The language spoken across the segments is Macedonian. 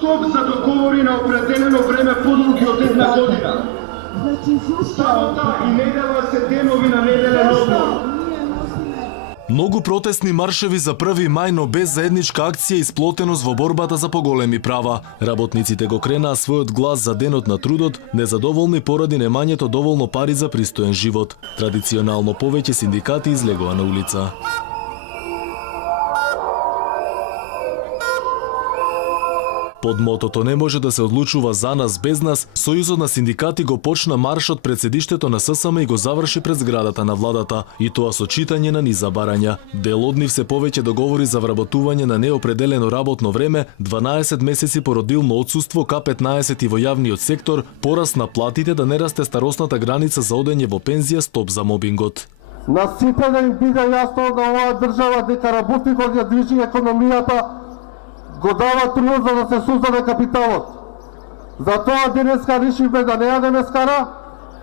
Стоп за договори на определено време подолги од една година. Сабота и недела се денови на неделен одмор. Многу протестни маршеви за 1 мај, но без заедничка акција и сплотеност во борбата за поголеми права. Работниците го кренаа својот глас за денот на трудот, незадоволни поради немањето доволно пари за пристоен живот. Традиционално повеќе синдикати излегоа на улица. Под мотото "Не може да се одлучува за нас без нас", Сојузот на синдикати го почна маршот пред седиштето на ССМ и го заврши пред зградата на владата, и тоа со читање на низа барања. Дел од нив се повеќе договори за вработување на неопределено работно време, 12 месеци породилно отсуство, К15 во јавниот сектор, пораст на платите, да не расте старосната граница за одење во пензија, стоп за мобингот. На сите да им биде јасно да оваа држава дека работникот ја движи економијата, го дава трудот за да се создаде капиталот. Затоа денеска решивме да не јадеме скара,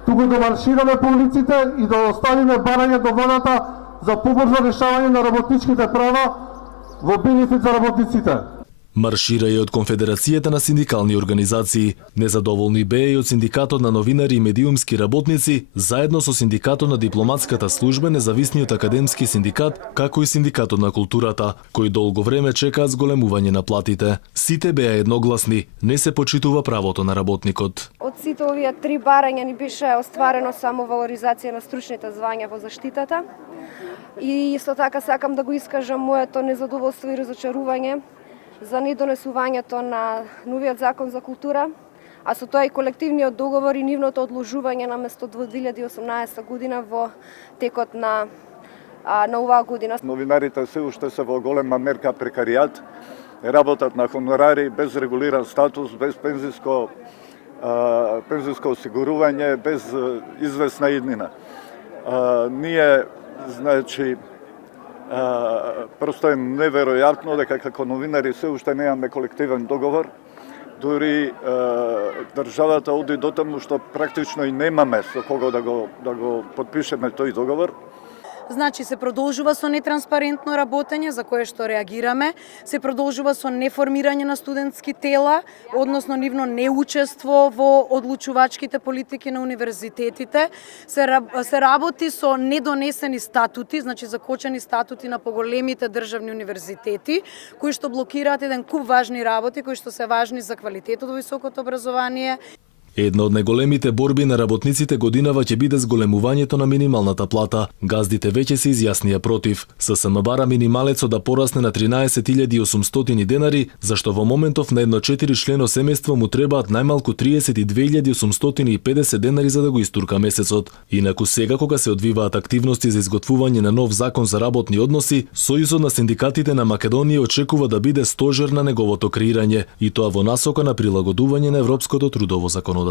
туку да маршираме по улиците и да оставиме барање до владата за побрзо решавање на работничките права во бенефит за работниците. Маршира и од Конфедерацијата на синдикални организации. Незадоволни беа и од Синдикатот на новинари и медиумски работници, заедно со Синдикатот на дипломатската служба, Независниот академски синдикат, како и Синдикатот на културата, кои долго време чекаат зголемување на платите. Сите беа едногласни, не се почитува правото на работникот. Од сите овие 3 барања ни беше остварено само валоризација на стручните звања во заштитата. И исто така сакам да го искажам моето незадоволство и разочарување за недонесувањето на новиот закон за култура, а со тоа и колективниот договор и нивното одложување на место 2018 година во текот на оваа година. Новинарите се уште се во голема мерка прекаријат, работат на хонорари, без регулиран статус, без пензиско осигурување, без известна иднина. Ние, значи, просто е неверојатно дека како новинари се уште немаме колективен договор. Дури државата оди дотаму што практично и немаме со кого да го потпишеме тој договор. Значи се продолжува со нетранспарентно работење за кое што реагираме, се продолжува со неформирање на студентски тела, односно нивно неучество во одлучувачките политики на универзитетите, се работи со недонесени статути, значи закочени статути на поголемите државни универзитети, кои што блокираат еден куп важни работи, кои што се важни за квалитетот во високото образование. Една од најголемите борби на работниците годинава ќе биде зголемувањето на минималната плата. Газдите веќе се изјаснија против. ССМ бара минималецот да порасне на 13.800 денари, зашто во моментов на едно 4-члено семејство му требаат најмалку 32.850 денари за да го истурка месецот. Инаку сега кога се одвиваат активности за изготвување на нов закон за работни односи, Сојузот на синдикатите на Македонија очекува да биде стожер на неговото креирање, и тоа во насока на прилагодување на европското трудово законодавство.